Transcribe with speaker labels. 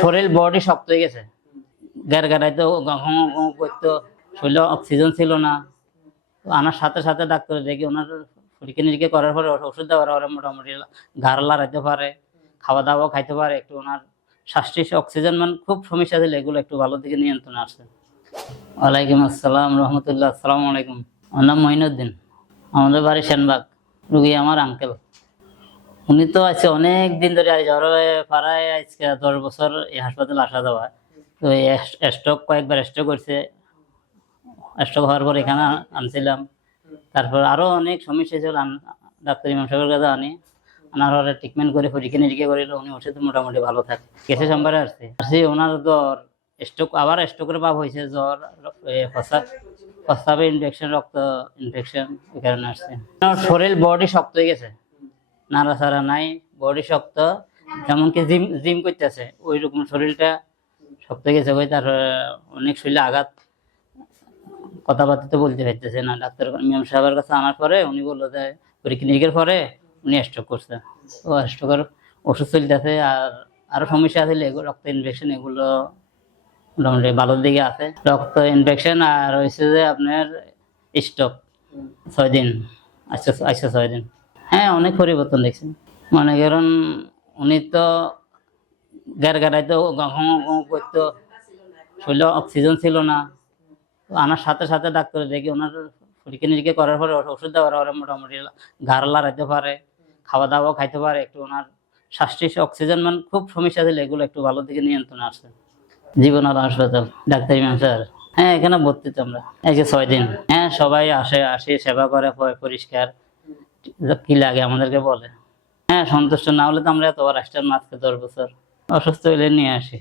Speaker 1: শরীর বডি শক্ত হয়ে গেছে। গ্যার গাড়াইতে করতো শরীরে অক্সিজেন ছিল না। আনার সাথে সাথে ডাক্তার দেখি ওনার পরীক্ষা নিরীক্ষা করার পরে ওষুধ দেওয়ার পরে মোটামুটি ঘাড় লাড়াইতে পারে, খাওয়া দাওয়া খাইতে পারে, একটু ওনার শ্বাসটি অক্সিজেন মানে খুব সমস্যা ছিল, এগুলো একটু ভালো দিকে নিয়ন্ত্রণে আসছে। ওয়ালাইকুম আসসালাম রহমতুল্লাহ, আসসালামু আলাইকুম। আমার নাম মঈনুদ্দিন। আমাদের বাড়ি সেনবাগ, রুগী আমার আঙ্কেল উনি তো আছে অনেক দিন ধরে জ্বর পাড়ায় আজকে দশ বছর এই হাসপাতালে আসা যাওয়া। তো স্ট্রোক কয়েকবার স্ট্রোক করছে স্ট্রোক হওয়ার পর এখানে আনছিলাম। তারপর আরও অনেক সমস্যা ছিল ডাক্তার ইমাম সাহেবের কাছে আনি। আনার পরে ট্রিটমেন্ট করে পরীক্ষা নিরীক্ষা করিল উনি ওষুধ মোটামুটি ভালো থাকে। কেসে সোমবারে আসছে। আসছি ওনার জ্বর স্ট্রোক আবার স্ট্রোকের ভাব হয়েছে জ্বর এ, প্রস্রাব প্রস্রাবে ইনফেকশন রক্ত ইনফেকশন এই কারণে আসছে। শরীর বডি শক্ত হয়ে গেছে। নাড়াচাড়া নাই বডি শক্ত। যেমনকি জিম জিম করতেছে ওই রকম শরীরটা শক্ত গেছে ওই তার অনেক শরীরে আঘাত। কথাবার্তা তো বলতে পারতেছে না, ডাক্তার মিয়াম সাহেবের কাছে আনার পরে উনি বলল যে, পরীক্ষা নিরীক্ষার পরে উনি স্ট্রোক করছে। ও স্ট্রোকের ওষুধ চলতেছে আর আরও সমস্যা আছে রক্ত ইনফেকশন এগুলো মোটামুটি ভালোর দিকে আছে। রক্ত ইনফেকশন আর হয়েছে যে আপনার স্ট্রোক ছয় দিন আচ্ছা আচ্ছা ছয় দিন। হ্যাঁ অনেক পরিবর্তন দেখছি মনে করেন উনি তো গ্যার গাড়াইতে করতো শরীরে অক্সিজেন ছিল না। আনার সাথে সাথে ডাক্তার দেখি ওনার পরীক্ষা নিরীক্ষা করার পরে ওষুধ দেওয়ার পরে মোটামুটি ঘাড় লাড়াইতে পারে খাওয়া দাওয়া খাইতে পারে, একটু ওনার শ্বাসটি অক্সিজেন মানে খুব সমস্যা ছিল, এগুলো একটু ভালো দিকে নিয়ন্ত্রণে আসছে। জীবনাথ হাসপাতাল, ডাক্তার ইমাম স্যার। হ্যাঁ এখানে ভর্তি তো আমরা। এই যে ছয় দিন। হ্যাঁ সবাই আসে আসে, সেবা করে, পরিষ্কার। কি লাগে আমাদেরকে বলে? হ্যাঁ সন্তুষ্ট না হলে তো আমরা এতবার আসতাম আজকে দশ বছর অসুস্থ হলে নিয়ে আসি।